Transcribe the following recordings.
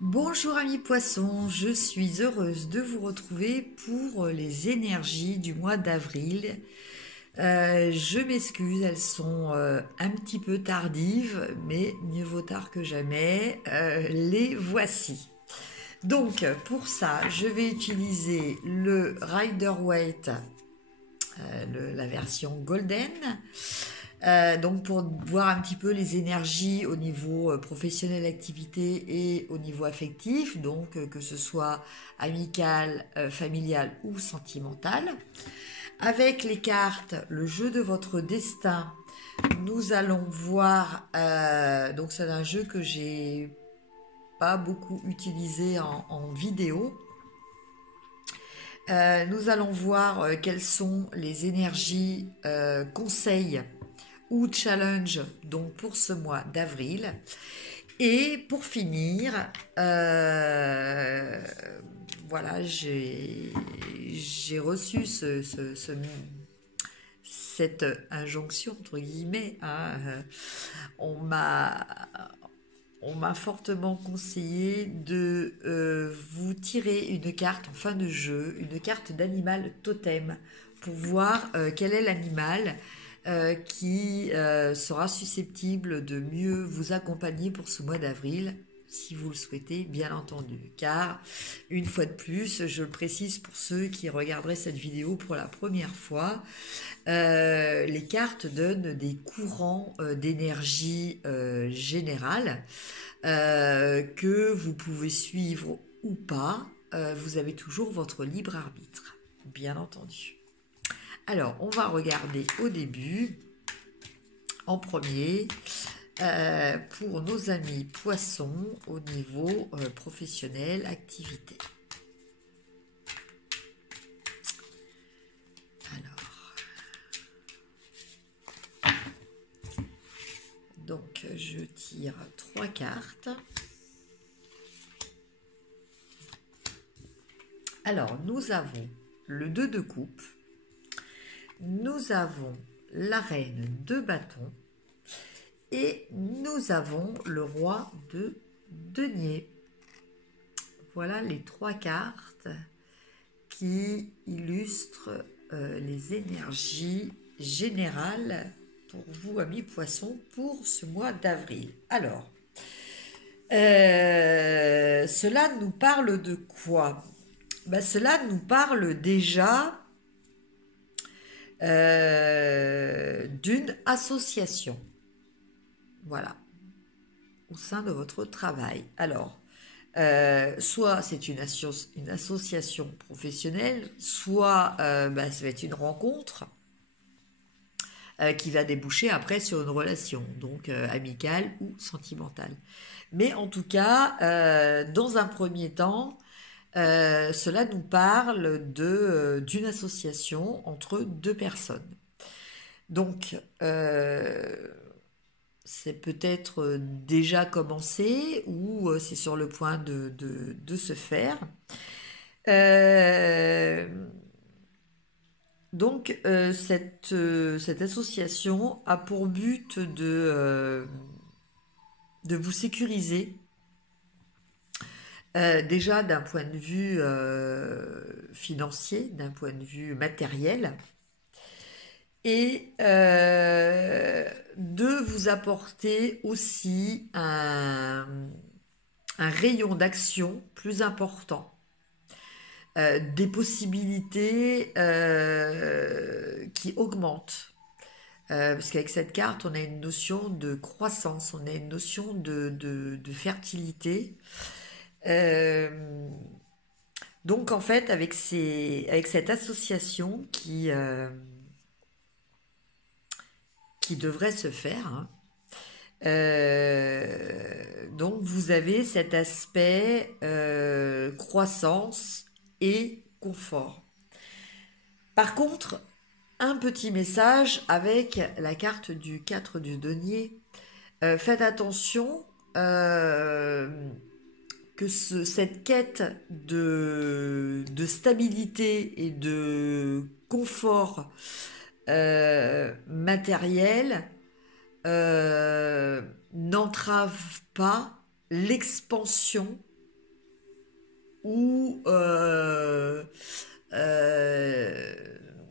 Bonjour amis poissons, je suis heureuse de vous retrouver pour les énergies du mois d'avril. Je m'excuse, elles sont un petit peu tardives, mais mieux vaut tard que jamais. Les voici. Donc pour ça, je vais utiliser le Rider-Waite, la version Golden. Donc pour voir un petit peu les énergies au niveau professionnel, activité et au niveau affectif, donc que ce soit amical, familial ou sentimental. Avec les cartes, le jeu de votre destin, nous allons voir, donc c'est un jeu que j'ai pas beaucoup utilisé en vidéo. Nous allons voir quelles sont les énergies conseils ou challenge donc pour ce mois d'avril. Et pour finir, voilà, j'ai reçu cette injonction entre guillemets. On m'a fortement conseillé de vous tirer une carte en fin de jeu, une carte d'animal totem, pour voir quel est l'animal qui sera susceptible de mieux vous accompagner pour ce mois d'avril, si vous le souhaitez, bien entendu. Car, une fois de plus, je le précise pour ceux qui regarderaient cette vidéo pour la première fois, les cartes donnent des courants d'énergie générale que vous pouvez suivre ou pas. Vous avez toujours votre libre arbitre, bien entendu. Alors, on va regarder au début, en premier, pour nos amis poissons au niveau professionnel, activité. Alors, donc je tire 3 cartes. Alors, nous avons le 2 de coupe. Nous avons la reine de bâton et nous avons le roi de denier. Voilà les 3 cartes qui illustrent les énergies générales pour vous, amis poissons, pour ce mois d'avril. Alors, cela nous parle de quoi? Cela nous parle déjà d'une association, voilà, au sein de votre travail. Alors, soit c'est une association professionnelle, soit ça va être une rencontre qui va déboucher après sur une relation, donc amicale ou sentimentale. Mais en tout cas, dans un premier temps, cela nous parle d'une association entre 2 personnes. Donc, c'est peut-être déjà commencé ou c'est sur le point de se faire. Donc, cette association a pour but de vous sécuriser. Déjà d'un point de vue financier, d'un point de vue matériel, et de vous apporter aussi un rayon d'action plus important, des possibilités qui augmentent. Parce qu'avec cette carte, on a une notion de croissance, on a une notion de fertilité. Donc en fait, avec cette association qui devrait se faire, hein, donc vous avez cet aspect croissance et confort. Par contre, un petit message avec la carte du 4 du denier. Faites attention que cette quête de stabilité et de confort matériel n'entrave pas l'expansion ou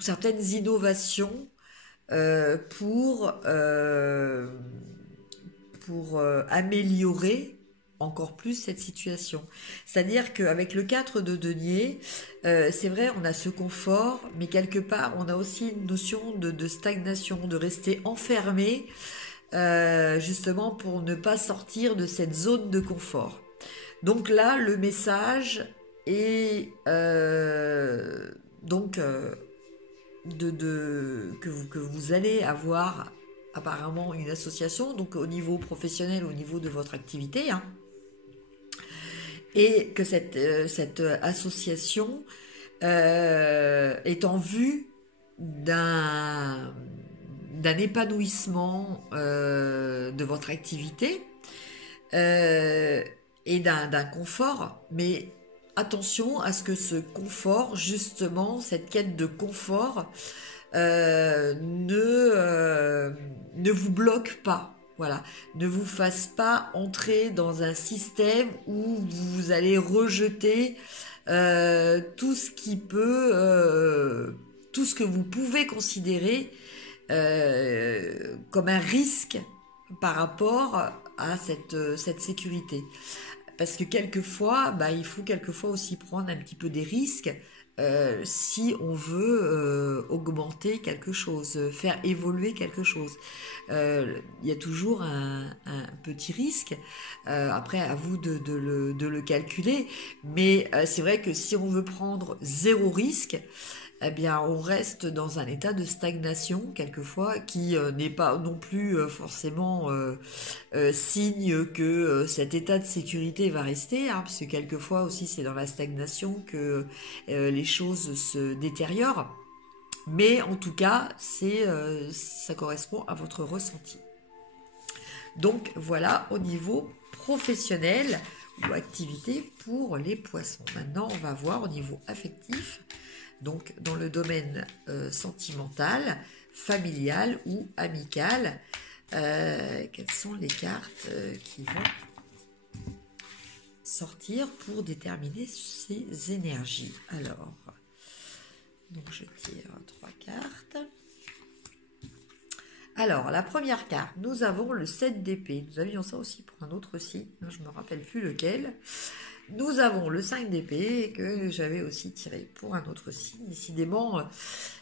certaines innovations pour améliorer encore plus cette situation. C'est-à-dire qu'avec le 4 de denier, c'est vrai, on a ce confort, mais quelque part, on a aussi une notion de stagnation, de rester enfermé, justement pour ne pas sortir de cette zone de confort. Donc là, le message est que vous allez avoir apparemment une association, donc au niveau professionnel, au niveau de votre activité, hein, et que cette association est en vue d'un épanouissement de votre activité et d'un confort, mais attention à ce que ce confort, justement, cette quête de confort, ne vous bloque pas. Voilà, ne vous fasse pas entrer dans un système où vous allez rejeter tout ce qui peut, tout ce que vous pouvez considérer comme un risque par rapport à cette sécurité. Parce que quelquefois, il faut quelquefois aussi prendre un petit peu des risques si on veut augmenter quelque chose, faire évoluer quelque chose. Il y a toujours un petit risque. Après, à vous de le calculer. Mais c'est vrai que si on veut prendre zéro risque, eh bien, on reste dans un état de stagnation, quelquefois, qui n'est pas non plus forcément signe que cet état de sécurité va rester, hein, parce que quelquefois aussi, c'est dans la stagnation que les choses se détériorent. Mais en tout cas, ça correspond à votre ressenti. Donc, voilà au niveau professionnel ou activité pour les poissons. Maintenant, on va voir au niveau affectif. Donc, dans le domaine sentimental, familial ou amical, quelles sont les cartes qui vont sortir pour déterminer ces énergies? Alors, donc je tire 3 cartes. Alors, la première carte, nous avons le 7 d'épée. Nous avions ça aussi pour un autre site, je ne me rappelle plus lequel. Nous avons le 5 d'épée que j'avais aussi tiré pour un autre signe. Décidément,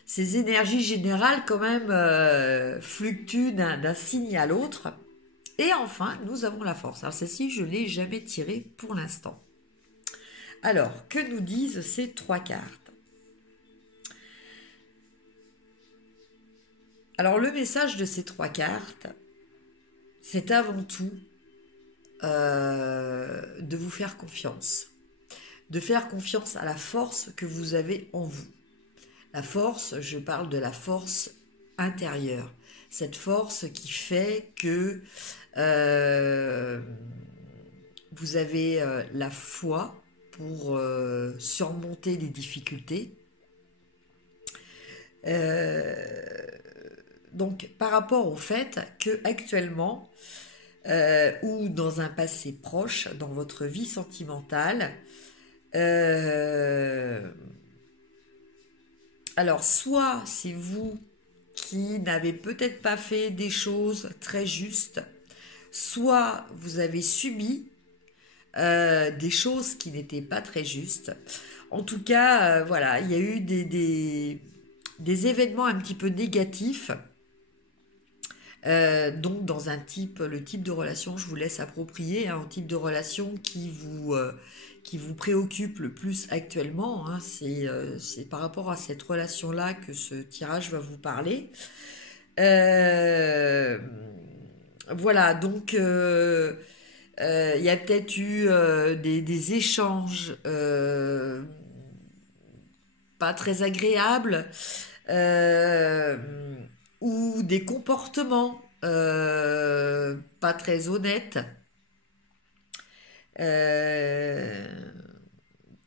ces énergies générales quand même fluctuent d'un signe à l'autre. Et enfin, nous avons la force. Alors celle-ci, je ne l'ai jamais tirée pour l'instant. Alors, que nous disent ces 3 cartes? Alors, le message de ces 3 cartes, c'est avant tout de vous faire confiance. De faire confiance à la force que vous avez en vous. La force, je parle de la force intérieure. Cette force qui fait que vous avez la foi pour surmonter les difficultés. Donc, par rapport au fait que actuellement, ou dans un passé proche, dans votre vie sentimentale, alors soit c'est vous qui n'avez peut-être pas fait des choses très justes, soit vous avez subi des choses qui n'étaient pas très justes. En tout cas, voilà, il y a eu des événements un petit peu négatifs. Donc dans le type de relation, je vous laisse approprier un type de relation qui vous préoccupe le plus actuellement, hein, c'est par rapport à cette relation-là que ce tirage va vous parler. Voilà, donc il y a peut-être eu des échanges pas très agréables, ou des comportements pas très honnêtes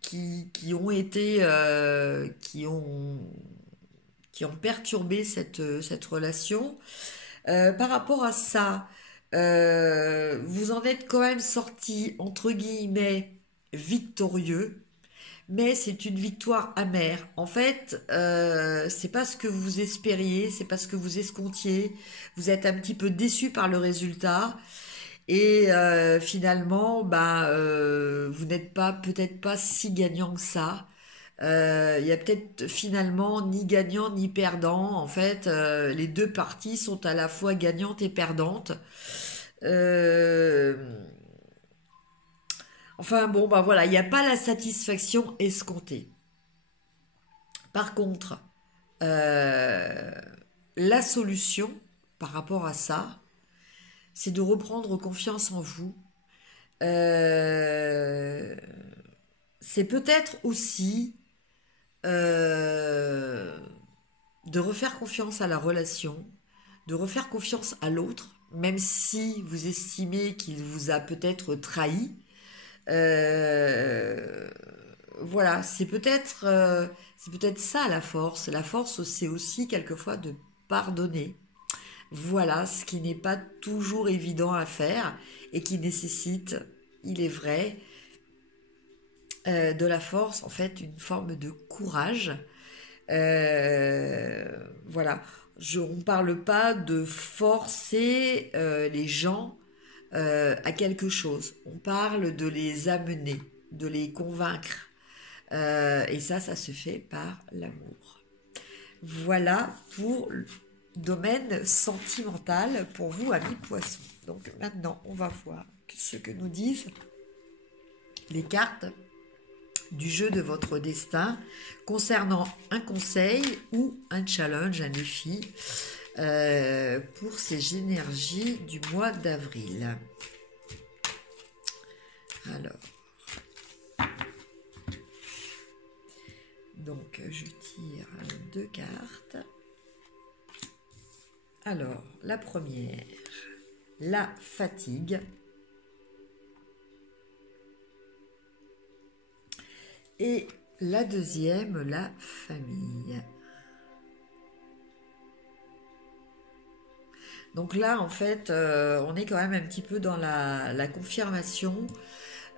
qui ont été qui ont perturbé cette relation. Par rapport à ça, vous en êtes quand même sorti entre guillemets victorieux. mais c'est une victoire amère. En fait, c'est pas ce que vous espériez, c'est pas ce que vous escomptiez. Vous êtes un petit peu déçu par le résultat. Et finalement, vous n'êtes pas peut-être pas si gagnant que ça. Il y a peut-être finalement ni gagnant ni perdant. En fait, les deux parties sont à la fois gagnantes et perdantes. Euh, enfin bon, bah voilà, il n'y a pas la satisfaction escomptée. Par contre, euh, la solution par rapport à ça, c'est de reprendre confiance en vous. Euh, c'est peut-être aussi euh, de refaire confiance à la relation, de refaire confiance à l'autre, même si vous estimez qu'il vous a peut-être trahi. Euh, voilà, c'est peut-être ça la force. La force, c'est aussi quelquefois de pardonner. Voilà, ce qui n'est pas toujours évident à faire et qui nécessite, il est vrai, de la force, en fait, une forme de courage. Voilà, on ne parle pas de forcer les gens à quelque chose. On parle de les amener, de les convaincre. Et ça se fait par l'amour. Voilà pour le domaine sentimental pour vous, amis poissons. Donc maintenant, on va voir ce que nous disent les cartes du jeu de votre destin concernant un conseil ou un challenge, un défi pour ces énergies du mois d'avril. Alors, donc je tire deux cartes. Alors, la première, la fatigue. Et la deuxième, la famille. Donc là, en fait, on est quand même un petit peu dans la confirmation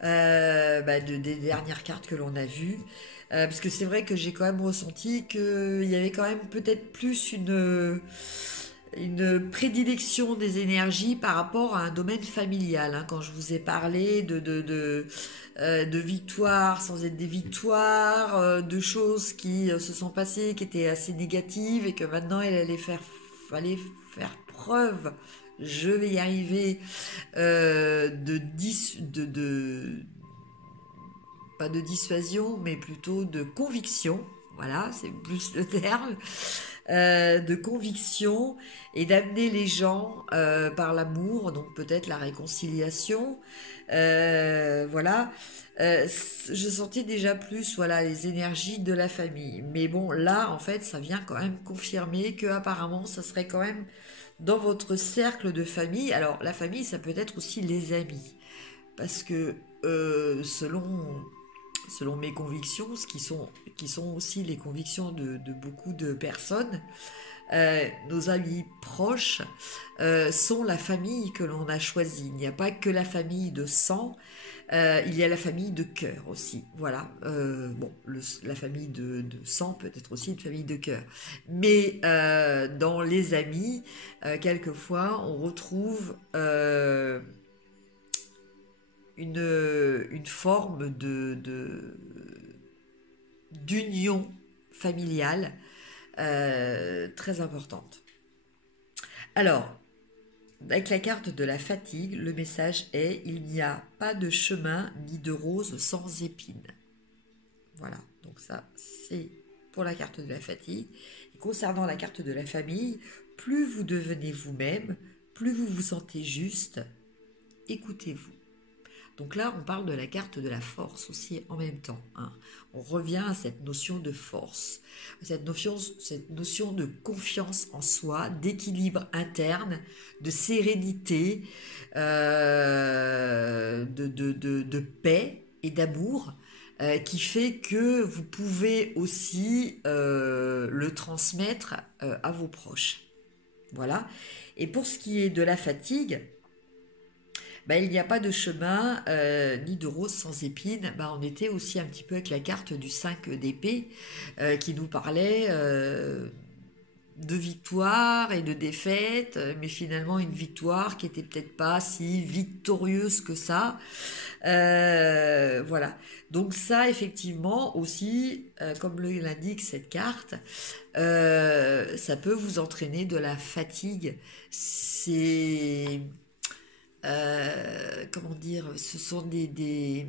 des dernières cartes que l'on a vues. Parce que c'est vrai que j'ai quand même ressenti qu'il y avait quand même peut-être plus une prédilection des énergies par rapport à un domaine familial. Hein, quand je vous ai parlé de victoires sans être des victoires, de choses qui se sont passées, qui étaient assez négatives et que maintenant fallait faire preuve, je vais y arriver, pas de dissuasion, mais plutôt de conviction. Voilà, c'est plus le terme. De conviction et d'amener les gens par l'amour, donc peut-être la réconciliation. Voilà. Je sentais déjà plus voilà les énergies de la famille. Mais bon, là, en fait, ça vient quand même confirmer que apparemment, ça serait quand même dans votre cercle de famille. Alors, la famille, ça peut être aussi les amis. Parce que selon mes convictions, qui sont aussi les convictions de beaucoup de personnes, nos amis proches sont la famille que l'on a choisie. Il n'y a pas que la famille de sang, il y a la famille de cœur aussi. Voilà. La famille de sang peut être aussi une famille de cœur. Mais dans les amis, quelquefois, on retrouve une forme d'union familiale très importante. Alors, avec la carte de la fatigue, le message est: il n'y a pas de chemin ni de rose sans épines. Voilà, donc ça c'est pour la carte de la fatigue. Et concernant la carte de la famille, plus vous devenez vous-même, plus vous vous sentez juste, écoutez-vous. Donc là, on parle de la carte de la force aussi en même temps. Hein. On revient à cette notion de force, cette notion de confiance en soi, d'équilibre interne, de sérénité, de paix et d'amour, qui fait que vous pouvez aussi le transmettre à vos proches. Voilà. Et pour ce qui est de la fatigue, bah, il n'y a pas de chemin ni de rose sans épines. Bah, on était aussi un petit peu avec la carte du 5 d'épée qui nous parlait de victoire et de défaite, mais finalement une victoire qui était peut-être pas si victorieuse que ça. Voilà. Donc ça, effectivement, aussi, comme l'indique cette carte, ça peut vous entraîner de la fatigue. C'est... comment dire? Ce sont des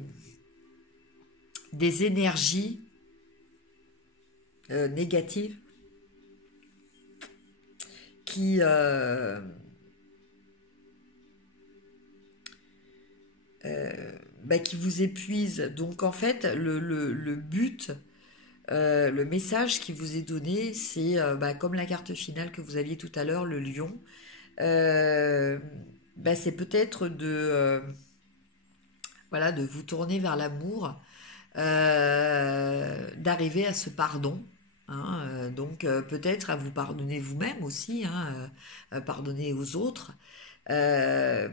énergies négatives qui... bah, qui vous épuisent. Donc en fait, le but, le message qui vous est donné, c'est bah, comme la carte finale que vous aviez tout à l'heure, le lion. Euh, bah, c'est peut-être voilà, de vous tourner vers l'amour, d'arriver à ce pardon. Hein, donc peut-être à vous pardonner vous-même aussi, hein, pardonner aux autres,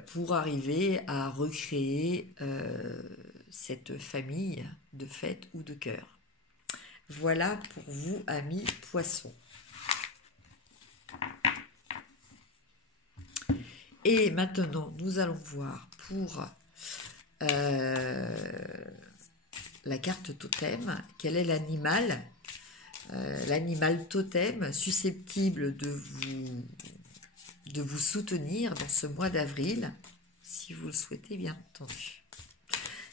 pour arriver à recréer cette famille de fête ou de cœur. Voilà pour vous, amis poissons. Et maintenant, nous allons voir pour la carte totem, quel est l'animal totem susceptible de vous soutenir dans ce mois d'avril, si vous le souhaitez bien entendu,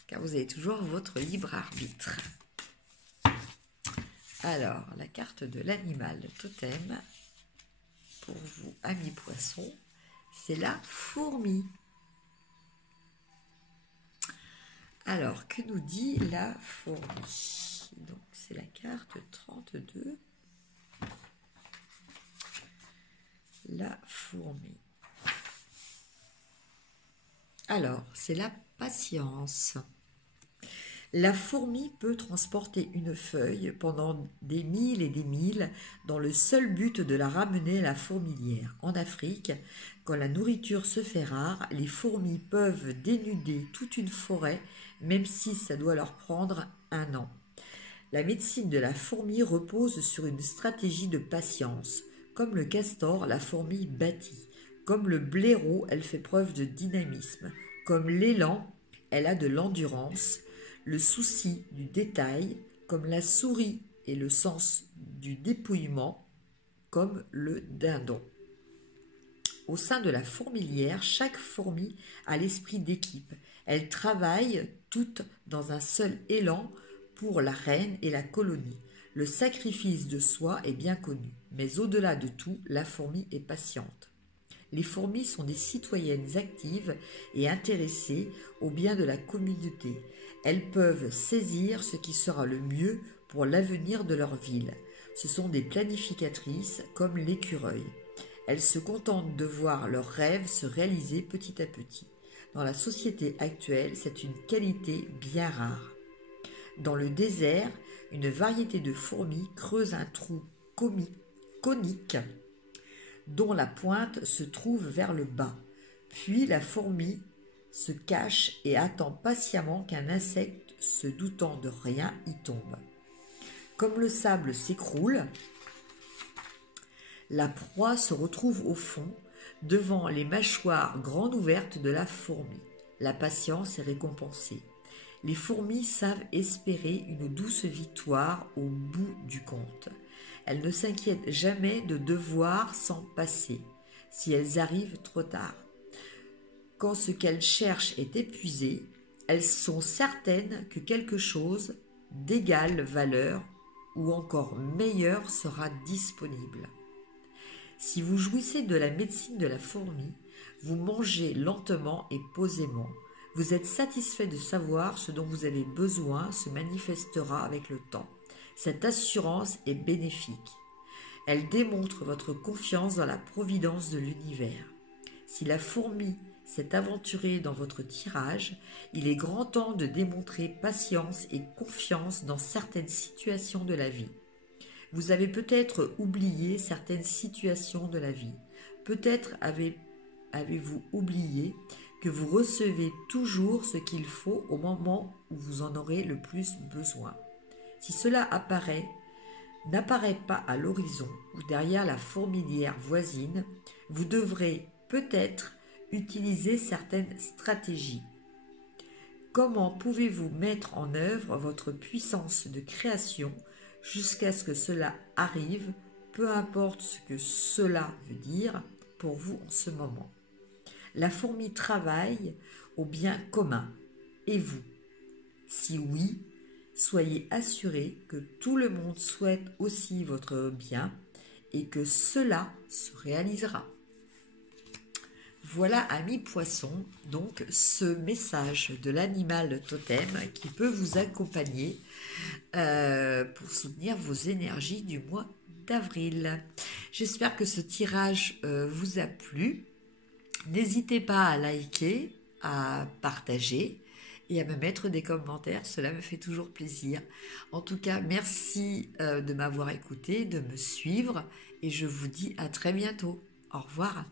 car vous avez toujours votre libre arbitre. Alors, la carte de l'animal totem, pour vous, amis poissons, c'est la fourmi. Alors, que nous dit la fourmi? Donc, c'est la carte 32. La fourmi. Alors, c'est la patience. La fourmi peut transporter une feuille pendant des milles et des milles dans le seul but de la ramener à la fourmilière. En Afrique, quand la nourriture se fait rare, les fourmis peuvent dénuder toute une forêt, même si ça doit leur prendre un an. La médecine de la fourmi repose sur une stratégie de patience. Comme le castor, la fourmi bâtit. Comme le blaireau, elle fait preuve de dynamisme. Comme l'élan, elle a de l'endurance, le souci du détail, comme la souris et le sens du dépouillement, comme le dindon. Au sein de la fourmilière, chaque fourmi a l'esprit d'équipe. Elles travaillent toutes dans un seul élan pour la reine et la colonie. Le sacrifice de soi est bien connu, mais au-delà de tout, la fourmi est patiente. Les fourmis sont des citoyennes actives et intéressées au bien de la communauté. Elles peuvent saisir ce qui sera le mieux pour l'avenir de leur ville. Ce sont des planificatrices comme l'écureuil. Elles se contentent de voir leurs rêves se réaliser petit à petit. Dans la société actuelle, c'est une qualité bien rare. Dans le désert, une variété de fourmis creuse un trou conique dont la pointe se trouve vers le bas. Puis la fourmi se cache et attend patiemment qu'un insecte, se doutant de rien, y tombe. Comme le sable s'écroule, la proie se retrouve au fond, devant les mâchoires grandes ouvertes de la fourmi. La patience est récompensée. Les fourmis savent espérer une douce victoire au bout du compte. Elles ne s'inquiètent jamais de devoir s'en passer, si elles arrivent trop tard. Quand ce qu'elles cherchent est épuisé, elles sont certaines que quelque chose d'égale valeur ou encore meilleur sera disponible. Si vous jouissez de la médecine de la fourmi, vous mangez lentement et posément. Vous êtes satisfait de savoir ce dont vous avez besoin se manifestera avec le temps. Cette assurance est bénéfique. Elle démontre votre confiance dans la providence de l'univers. Si la fourmi s'est aventurée dans votre tirage, il est grand temps de démontrer patience et confiance dans certaines situations de la vie. Vous avez peut-être oublié certaines situations de la vie. Peut-être avez-vous oublié que vous recevez toujours ce qu'il faut au moment où vous en aurez le plus besoin. Si cela n'apparaît pas à l'horizon ou derrière la fourmilière voisine, vous devrez peut-être utiliser certaines stratégies. Comment pouvez-vous mettre en œuvre votre puissance de création jusqu'à ce que cela arrive, peu importe ce que cela veut dire pour vous en ce moment? La fourmi travaille au bien commun. Et vous? Si oui, soyez assurés que tout le monde souhaite aussi votre bien et que cela se réalisera. Voilà, amis poissons, donc ce message de l'animal totem qui peut vous accompagner pour soutenir vos énergies du mois d'avril. J'espère que ce tirage vous a plu. N'hésitez pas à liker, à partager et à me mettre des commentaires, cela me fait toujours plaisir. En tout cas, merci de m'avoir écouté, de me suivre et je vous dis à très bientôt. Au revoir.